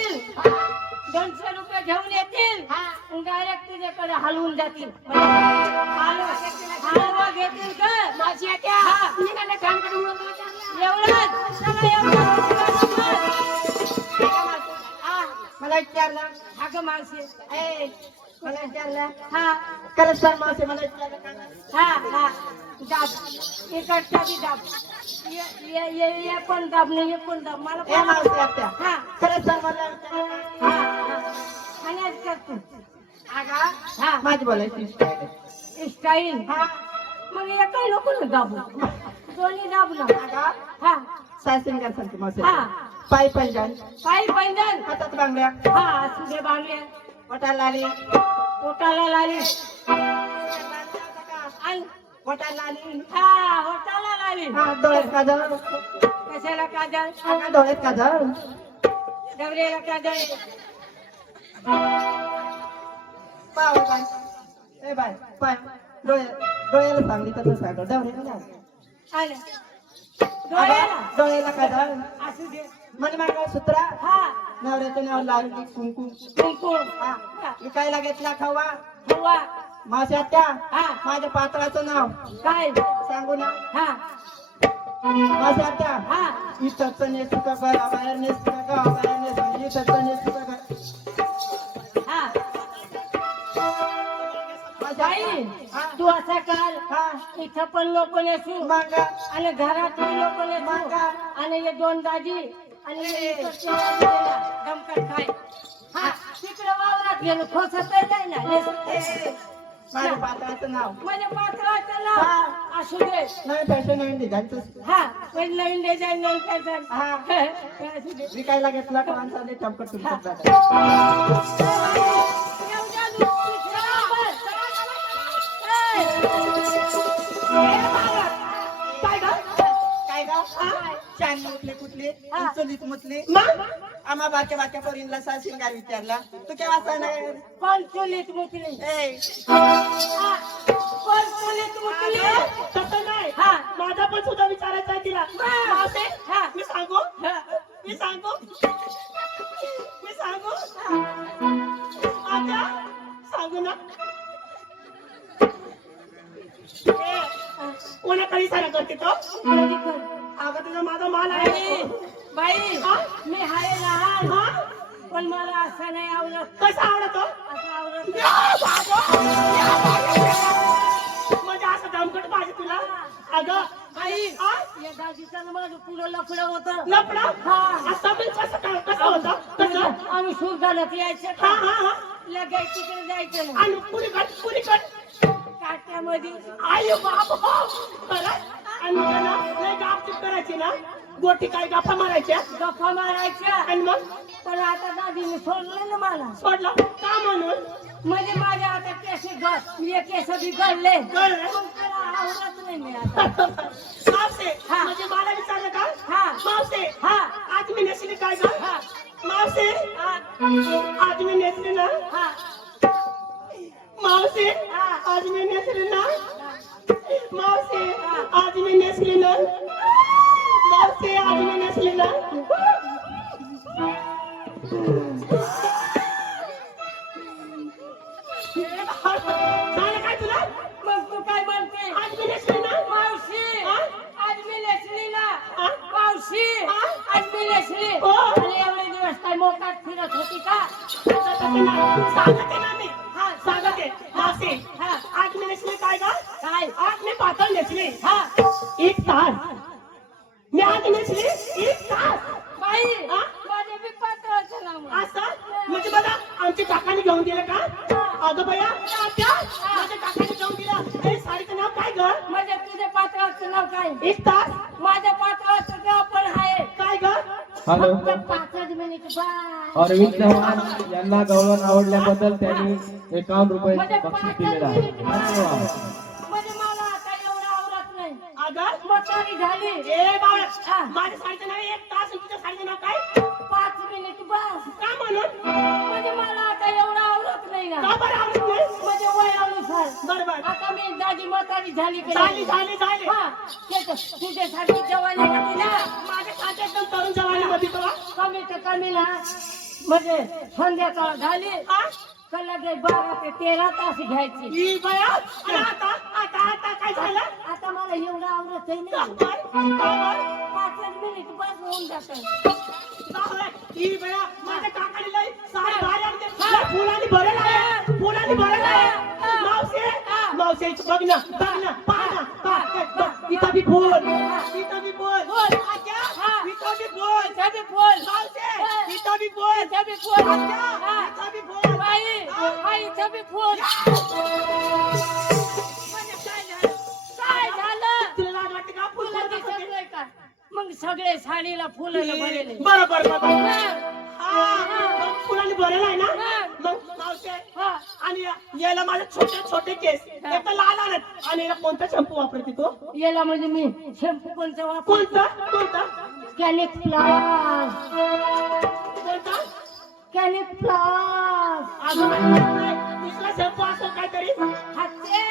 येतील 200 रुपये घेऊन येतील डायरेक्ट तुझ्याकडे हलवून जातील हलवा घेतील का माझी आत्या निघाले कामकडे एवढंच मला विचारलं अगं मावशी मला विचारलं हा खरंच सर मावशी मला विचारलं हा दाब इकडच्या बी दाब ये पण दाब नाही पण दाब मला ए मावशी आत्या हा खरंच सर मला विचारलं आणि आज कर तू आगा हा माझी बोलायची स्टाईल हा मग एकही नको ना दाबू दोन्ही दाब ना आगा हा सायसिंगर सांगते मावशी हा पाय पंजन पायी पैंजण हातात बांगड्या हा सुधे बांगड्या पोटाला आली पोटाला लाली आणि पोटाला आली हा होटाला लाली हा डोळ्यात काजळ कशाला काजळ आगा डोळ्यात काजळ डबरेला काजळ पाय बाय ए बाय पाय डोळ्याला सांगली तसं सांगतो डोळ्याला आलं डोळ्याला डोळ्याला काजळ असू दे मन मागं सुत्रा हा नवऱ्याचं नाव लावली कुंकू कुंकू हा विकायला घेतला खवा हवा मावशी आत्या हा माझ्या पात्राचं नाव काय सांगू ना हा मावशी आत्या हा इथं नेसू का बाहेर नेसू का बाहेर नेसू इथं नेसू का हा माझी बाई हा तू असा कर हा इथं पण लोक नेसू मागा आणि घरात लोक नेसू मागा. आणि हे दोन दाजी आणि हे इकडचे दाजी गेला, दमकट खाय हा तिकडे वावरात गेलो खोसत नाही ना नेसत माझ्या पात्राचं नाव म्हणजे पात्राचं नाव हा. असू दे नाही पैसे नाही निघायचं हा पण नवीन डिझाईन नवीन पॅटर्न हा असू दे विकायला घेतला का माणसाने टपकट तुमच्यात जातात एवढ्या दुसरी काय गा काय गा चांद मुतले कुठले चुलीत मुतले आम्हा बारक्या बारक्या पोरींना सा शिंगार विचारला तू केव्हा सांगणार कोण चुलीत मुकली ए कोण चुलीत मुकली तसं नाही हा माझा पण सुद्धा विचारायचा आहे तिला मावशी, हा मी सांगू मी सांगू मी सांगू आता सांगू ना कोणाकडे सारा करते तो अगं तुझा माझा माल आहे बाई मी हाय लहान पण मला असं नाही आवडत कसा आवडतो असं आवडत म्हणजे असं दमकट पाहिजे तुला अगं बाई या दाजीचं माझं पुढं लफडं होतं लपडा हा असं पण कसं होतं कसं आम्ही सूर घालत यायचं हा हा हा लगेच तिकडे जायचं नाही आणि पुरी कट काट्यामध्ये आयो बाप खरं आणि मग ना लय गापचूप करायची ना गोटी काय गाफा मारायच्या गप्पा मारायच्या आणि मग पण आता दादीने सोडलं ना मला सोडला का म्हणून म्हणजे माझ्या आता केस मी केस बिघडले कळलं? मग त्याला आवडत नाही मी आता मावसे हा. म्हणजे मला विचारलं का हा मावसे हा आज मी नेसली काय का हा मावसे हा आज मी नेसली ना हा मावसे हा. आज मी नेसली ना मावसे आज मी नेसली ना मावसे आज मी नेसली ना झालं काय तुला मग तू काय म्हणते आज मी नेसली ना मावशी हा? आज मी नेसली ना हा? मावशी हा? आज मी नेसली हो. आणि एवढे दिवस काय मोकाट फिरत होती का सांगते ना मी हा सांगते मावसे हा आज मी नेसली काय का काय आज मी पातळ नेसली हा 1 तास मी आज नेसली 1 तास बाई हा? माझे बी पातळाचं नाव असं म्हणजे बघा आमच्या काकाने घेऊन दिलं का अगं बया आत्या माझ्या काकाने घेऊन दिलं हे साडीचं नाव काय ग म्हणजे तुझ्या पात्राचं नाव काय 1 तास माझ्या पात्राचं नाव पण आहे काय ग हॅलो फक्त 5 मिनिट बाय अरविंद चव्हाण यांना गवळण आवडल्याबद्दल त्यांनी 51 रुपये बक्षीस दिलेलं आहे धन्यवाद. म्हणजे मला आता एवढं आवडत नाही अगं म्हातारी झाली ए बाळ हा. माझ्या साडीचं नाव 1 तास आणि तुझ्या साडीचं नाव काय 5 मिनिट बस का म्हणून म्हणजे मला आता एवढं आवडत नाही ना का बरं आवडत नाही म्हणजे वयानुसार बरोबर आता मी दादी म्हातारी झाली की झाली नाही? झाली झाली हा तुझ्यासारखी जवानी होती ना माझ्या खात्यात एकदम तरुण जवानीमध्ये तुला कमी तर कमी ना म्हणजे संध्याकाळ झाली का लगेच 12 ते 13 तास घ्यायची. ही बया आणि आता आता आता काय झालं आता मला एवढं आवडतही नाही. काय? 5 मिनिट बस होऊन जातं. ही बया माझ्या काकाने लई सारे भारी आणते फुलांनी भरेल आहे फुलांनी भरेल आहे मावशी मावशी बघ ना पाहा ना इथं बी फुल इथं बी फुल आज्ञा इथं बी फुल सभी फुल मावशी इथं बी फुल सभी फुल आज्ञा इथं बी फुल बाई सभी फुल. काय झालं? तुला लाज वाटते का फुल तुला दिसत नाही का? मग सगळे साडीला फुलं भरलेले. बरोबर हा. फुलांनी भरेल आहे ना हा. मग मावशी हा. आणि याला माझे छोटे छोटे केस एक लाल आलेत आणि याला कोणता शॅम्पू वापरते तो याला म्हणजे मी शॅम्पू कोणचा वापर कोणता कोणता कॅनिक प्लस कोणता कॅनिक प्लस अजून दुसरा शॅम्पू असं काहीतरी हाते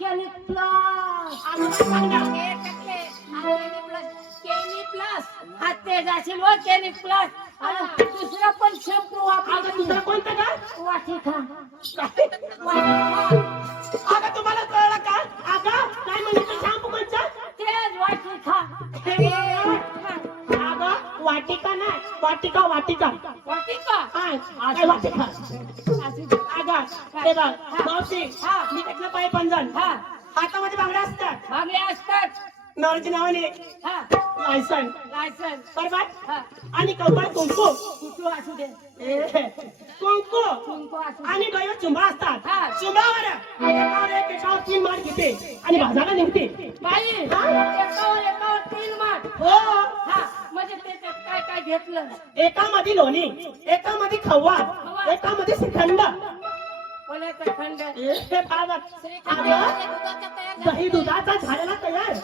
कॅनिक प्लस अजून सांगा हाते जाशील व कॅनिक प्लस आणि दुसरा पण शॅम्पू अगं वापर दुसरा कोणता का वाटिका काय? अगं तुम्हाला कळलं का अगं काय म्हणजे शॅम्पू कोणता तेच वाटिका अगं वाटिका नाही वाटिका वाटिका वाटिका काय वाटिका अगं ते बघ मावशी हा. मी त्यातलं पाय पंजन हा हातामध्ये बांगड्या असतात मागले असतात नवऱ्याच्या नावाने हा लायसन लायसन्स बरोबर हा आणि कपाळ कुंकू कुठू असू दे कुंकू कुंकू असू दे आणि डोळ्यावर चुंबा असतात हा. चुंबावर एकावर 3 मार घेते आणि भाजाला निघते बाई हा? एकावर 3 माठ हो हा म्हणजे त्याच्यात काय काय घेतलं एकामध्ये लोणी एकामध्ये खवा एकामध्ये श्रीखंड बोलायचं खंड हे बाबा दही दुधाचा झालेला तयार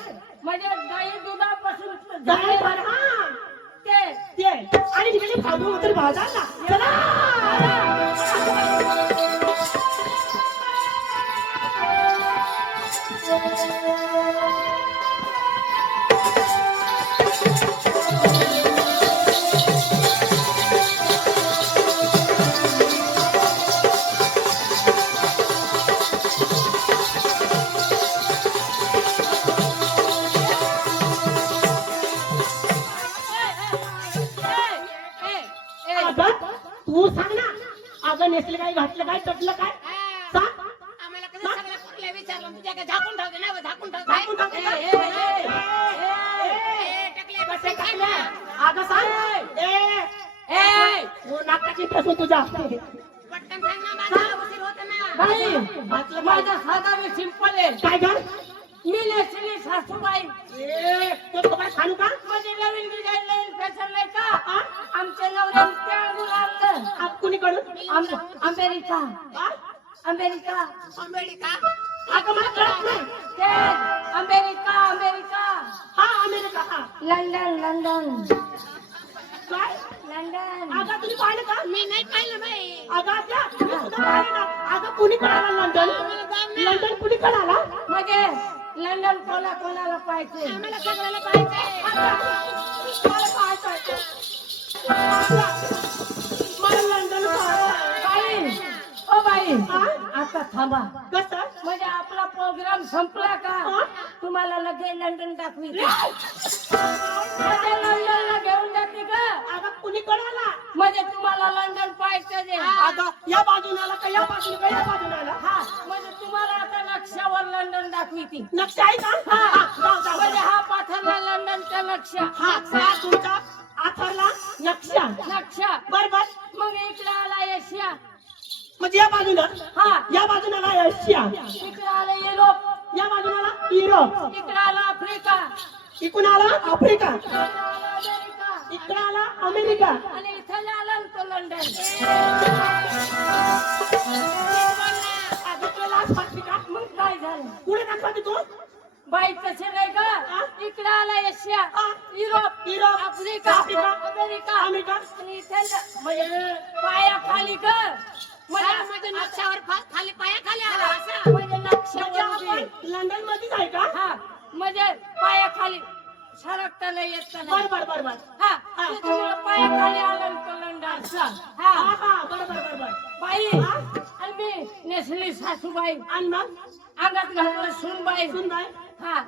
म्हणजे दही दुधापासून दही भर हा ते ते आणि तिकडे फागू मधील भाजाला चला अगं तू सांग ना अगं नेसलं काय घातलं काय चटलं काय सांग आम्हाला कसं सगळं कुठल्या विचारलं तुझ्या काय झाकून ठेवते ना झाकून झाकून ठेवते का? कसे काय? अगं सांग हो नाकाची फसू तुझ्या पटकन सांग ना माझा उशीर होत ना माझा साधा मी सिंपल आहे काय कर मी नेसली सासूबाई तो खबर सांगू का म्हणजे नवीन डिझाईन नवीन फॅशन नाही का आमच्या नवऱ्याने त्यागून आणलं कुणीकडून अमेरिका हा? अमेरिका अगं मला कळत नाही ते अमेरिका हा अमेरिका हा लंडन लंडन काय लंडन अगं तुम्ही पाहिलं का मी नाही पाहिलं बाई अगं आत्या, तुम्ही सुद्धा पाहिलं ना अगं कुणीकडे आला लंडन लंडन कुणीकडे आला म्हणजे लंडन कोणाला पाहिजे आम्हाला सगळ्याला पाहिजे मला पाहायचं मला लंडन बाई ओ बाई आता थांबा कसं म्हणजे आपला प्रोग्राम संपला का तुम्हाला लगेच लंडन दाखवी लंडनला घेऊन जाते का अगं कुणीकडे आला म्हणजे तुम्हाला लंडन पाहायचं अगं या बाजूला आला का या बाजूला या बाजूला आला हा म्हणजे तुम्हाला आता नक्षावर लंडन दाखविती नक्षा आहे का जाऊ म्हणजे हा पाथरला लंडनचा नक्षा हा तुमचा आथरला नक्षा नक्षा बरोबर मग इकडे आला एशिया म्हणजे या बाजूला हा या बाजूला आला रशिया इकडे आला युरोप या बाजूला आला युरोप इकडे आला आफ्रिका इकडून आला आफ्रिका इकडे आला अमेरिका इकडे आला अमेरिका आणि इथं आला तो लंडन अगं तुला लाज वाटते का मग काय झालं पुढे दाखवते तू बाई तसे नाही का इकडे आला Asia Europe Europe, Africa Africa, America America. आणि इथं म्हणजे पाया खाली कर म्हणजे नक्षावर खाली पाया खाली आला असं म्हणजे म्हणजे नक्षावर आपण लंडन मध्येच आहे का हा म्हणजे पाया खाली सरकता नाही येत का बर नाही बर बर बर हा त्याच्यामुळं पायाखाली आलं तो लंडा अच्छा हा हा बर बर बर बर बाई हा? आणि मी नेसली सासूबाई आणि मग अंगात घातलं सुनबाई सुन बाय हा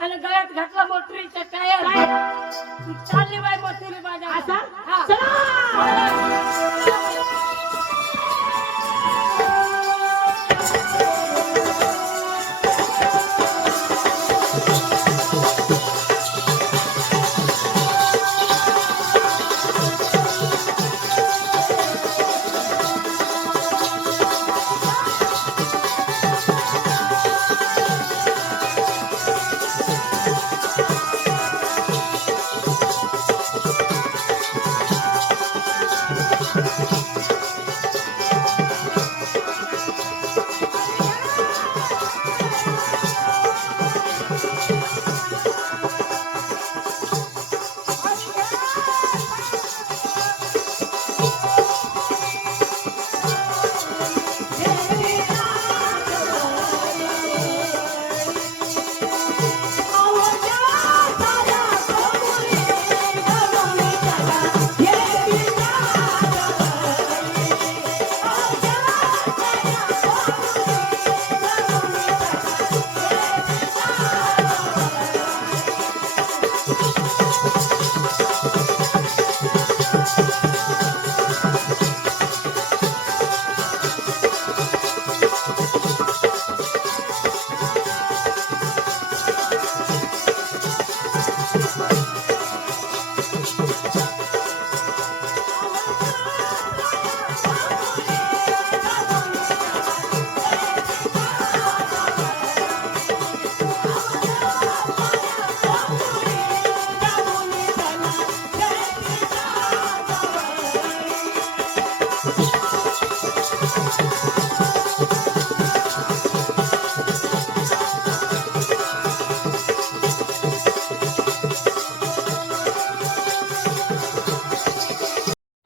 आणि गळ्यात घातला मोटरीचा टायर काय चालली बाई मोटरी बाजा असा हा चला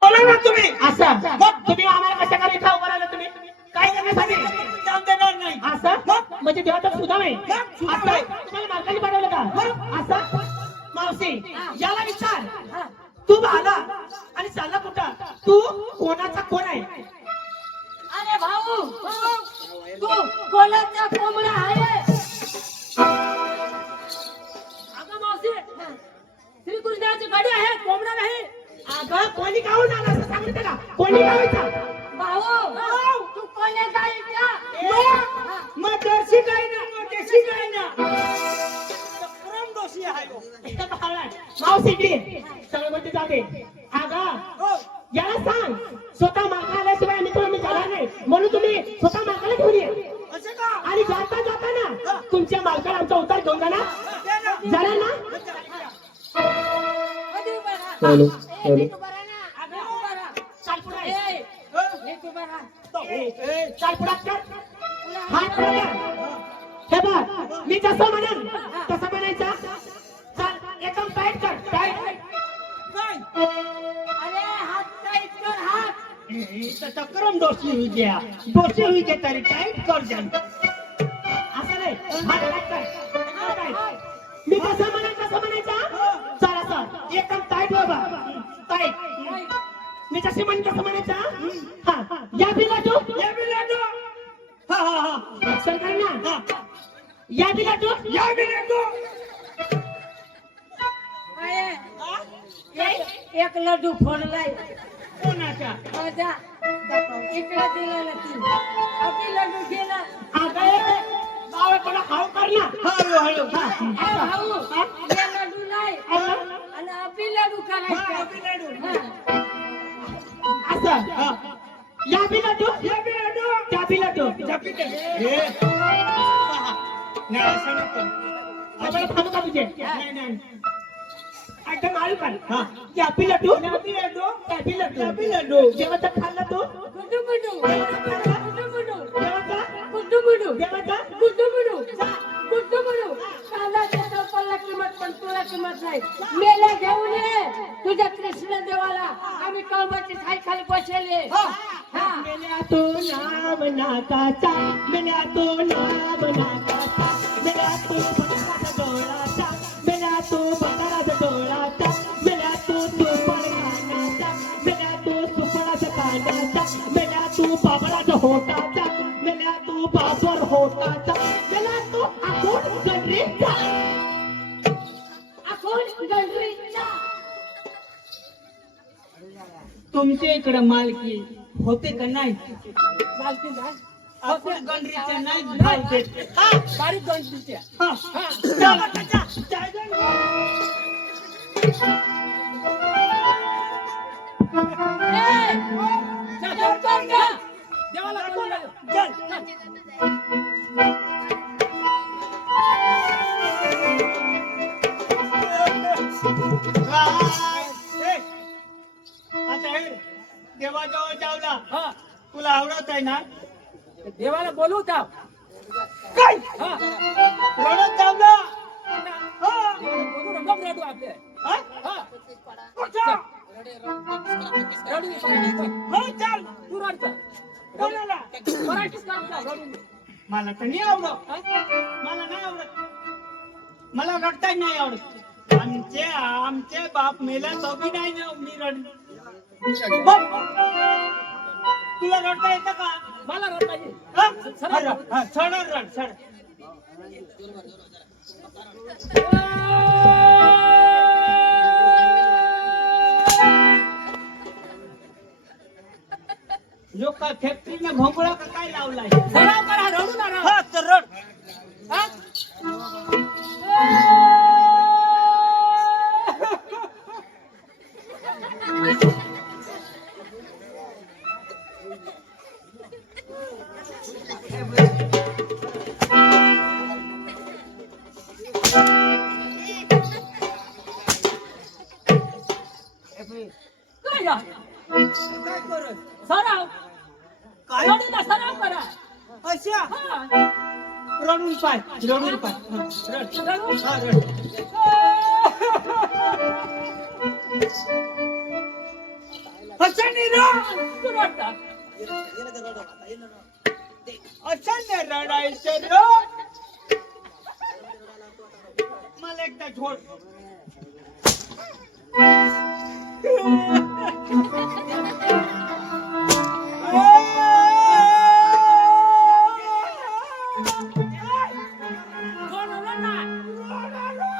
बोला ना तुम्ही असं मग तुम्ही आम्हाला कशाकडे इथं उभं राहिलं तुम्ही काय करण्यासाठी जाऊन देणार नाही असं मग म्हणजे देवाचा सुद्धा नाही असं तुम्हाला मालकाने पाठवलं का असं मावशी याला विचार हा तू भाला आणि चालला कुठं तू कोणाचा कोण आहे अरे भाऊ तू कोणाचा कोंबडा आहे अगं मावशी श्रीकृष्णाची गाडी आहे कोंबडा नाही अगं कोणी गाव झालं असं सांगितलं का कोणी गावाचा भाऊ तू कोण्या गाईचा मग देशी गाय ना देशी गाय ना परम दोषी आहे मावशी की सगळं म्हणते जाते अगं याला सांग स्वतः मालका आल्याशिवाय आम्ही तुला मी जाणार नाही म्हणून तुम्ही स्वतः मालकाला घेऊन ये आणि जाता जाताना तुमच्या मालकाला आमचा उतार घेऊन जाणार ना कधी उभा राहा? चालू, ए, चालू. नीट उभा राहा ना. अगं, उभा राहा. चाल पुढे ए, नीट उभा राहा. चाल पुढे कर हात पुढे कर हे बघ मी जसं म्हणेन तसं म्हणायचं चाल एकदम टाईट कर टाईट अरे हात टाईट कर हात चक्रम दोषी हुई गया दोषी हुई के तरी टाईट कर जान असं नाही हात टाईट कर एकदम टाईट मी कसं म्हणेन तसं म्हणायचं चल असं एकदम टाईट हो बा टाईट मी जशी म्हणेन तसं म्हणायचं हा या बिलाटो हा हा हा सरकार ना या बिलाटो अरे, एक लड्डू फोडलाय कोणाच्या माझा इकडे दिला ना ती आपली लड्डू गेला गावाकडे हाव कर ना हळू हळू ए भाऊ हे लड्डू नाही आणि आपली लड्डू करायचं असं या बिलाटो त्या बिलाटो आम्हाला थांबू का तुझे आता मारू का या बिलाटो त्या बिलाटो जेव्हा खाल्ला तो गुड्डू गुड्डू गुड्डू गुड्डू जेव्हा गुड्डू गुड्डू जेव्हा गुड्डू गुड्डू गुड्डू गुड्डू कांदा देतो पल्ला किंमत पण तुला किंमत नाही मेले घेऊन ये तुझ्या कृष्ण देवाला आम्ही कळबाची थाळी खाली बसले हा मेल्या तो नाम नाकाचा मेल्या तो नाम नाकाचा मेल्या तो बटाटा डोळाचा मेल्या तो बटाटा कानाचा मेल्या तू बाबराचा होताचा मेल्या तू बाबर होताचा मेल्या तू आखून गडरीचा आपण गंजरीचा तुमच्या इकडे मालकी होते का नाही चालते ना आपण गंडरीच्या नाही भाव देते. हा बारीक गंजरीच्या हा चला चाचा जय देवाला बोलू लागलो. चल आता हे देवाजवळ जावला हा तुला आवडत आहे ना देवाला बोलू का काय हा रडत जावला देवाला बोलू ना मग रडू आपले हा रडू चाल तू रडता कोणाला मराठीच करता रडू मला तर नाही आवडत मला नाही आवडत मला रडताही नाही आवडत आमचे बाप मेला तो बी नाही ना मी रड बघ, तुला रडता येतं का मला रडता येईल हा? सरळ रड. हा, सरळ रड सरळ जो का फॅक्टरी में भोंगळा का काय लावलाय सराव करा रडू ना रड. हा तर रड हा? काय झालं? काय करत सराव काय रडू ना सराव करा अशा हा. रडून पाय हा, रड रडू हा रड अशाने रड तू रडता अशाने रडायचं रड मला एकदा झोड कोण रडणार? कोणा रडणार?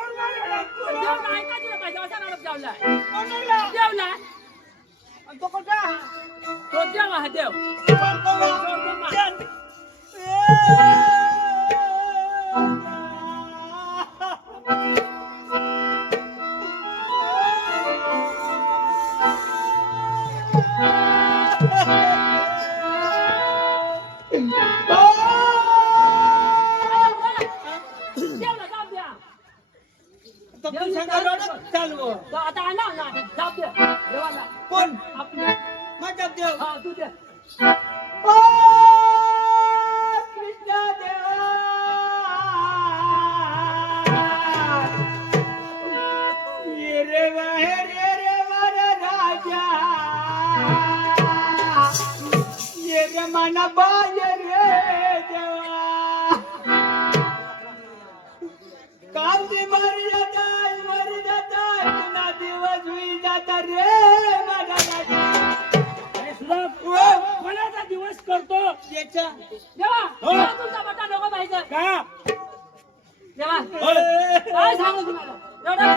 देवला ऐकायचं ना पाहिजे असा रडत जावलाय देवला तो देव हा देव देवला जाऊ द्या चालू तो आता आणा ना जाऊ द्या देवाला कोण आपले माझा देव हा तू दे ओ कृष्ण देवा ये रे वाहे रे वर राजा ये रे मन बाय रे देवा काम दे मर जाता पुन्हा दिवस होई जाता रे माझा राजा कोणाचा दिवस करतो याच्या देवा देवा, तुमचा बटा नको पाहिजे का देवा काय सांगू तुम्हाला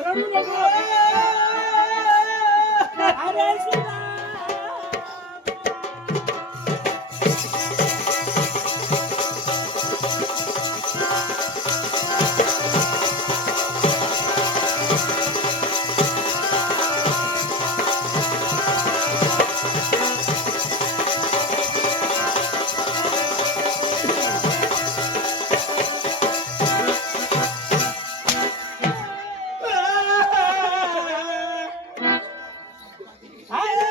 रडू नको अरे श्रीराम अरे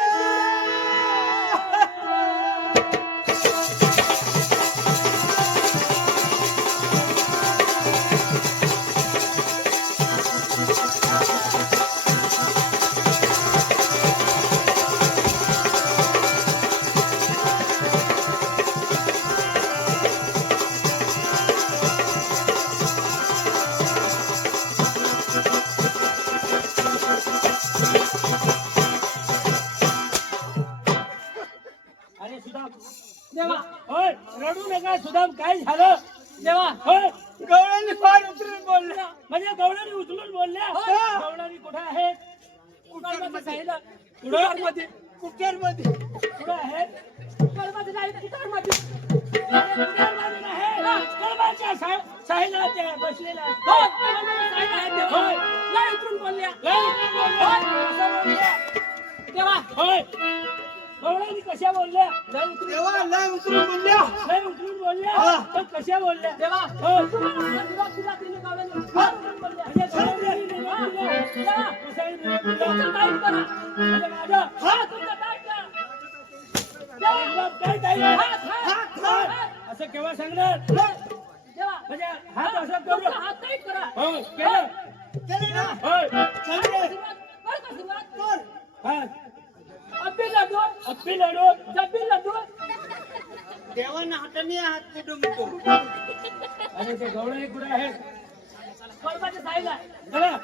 सुदाम देवा होय रडू नका सुदाम काय झालं देवा होय गवळणी फार उतरून बोलला. म्हणजे गवळणी उचलून बोलल्या गवळणी कुठे आहे कळबाची साईला कुठं कुठरमध्ये कुठं आहे कळबाची साई कुटारमध्ये कुठारमध्ये नाही कळबाच्या साईला त्या बसलेल्या हो कळबाची साईला आहे देवा होय. लय उतरून बोलल्या लय उचलून बोलल्या. कसं बोलल्या देवा होय गवळणी कशा बोलल्या लय उतरून तेव्हा लय उतरून बोलल्या. लय उचलून बोलल्या पण कशा बोलल्या देवा होय. तुला तुला तिने गावाला उतरून बोलल्या म्हणजे गवळणी निरोप दिला. देवा कशाने निरोप दिला? तुमचं काय करा म्हणजे माझं हा तुमचं काय करा निरोप काय ताई? हात असं केव्हा सांगणार देवा म्हणजे हात असं तुमचा करू हात नाही करा हो केलं केले ना? होय चांगले. हा अब्बी लड्डू अप्पी लाडू जब्बी लड्डू देवानं हाताने हात ते डुमतो. आणि ते गवळणी कुठे आहे कळबाच्या साईला चला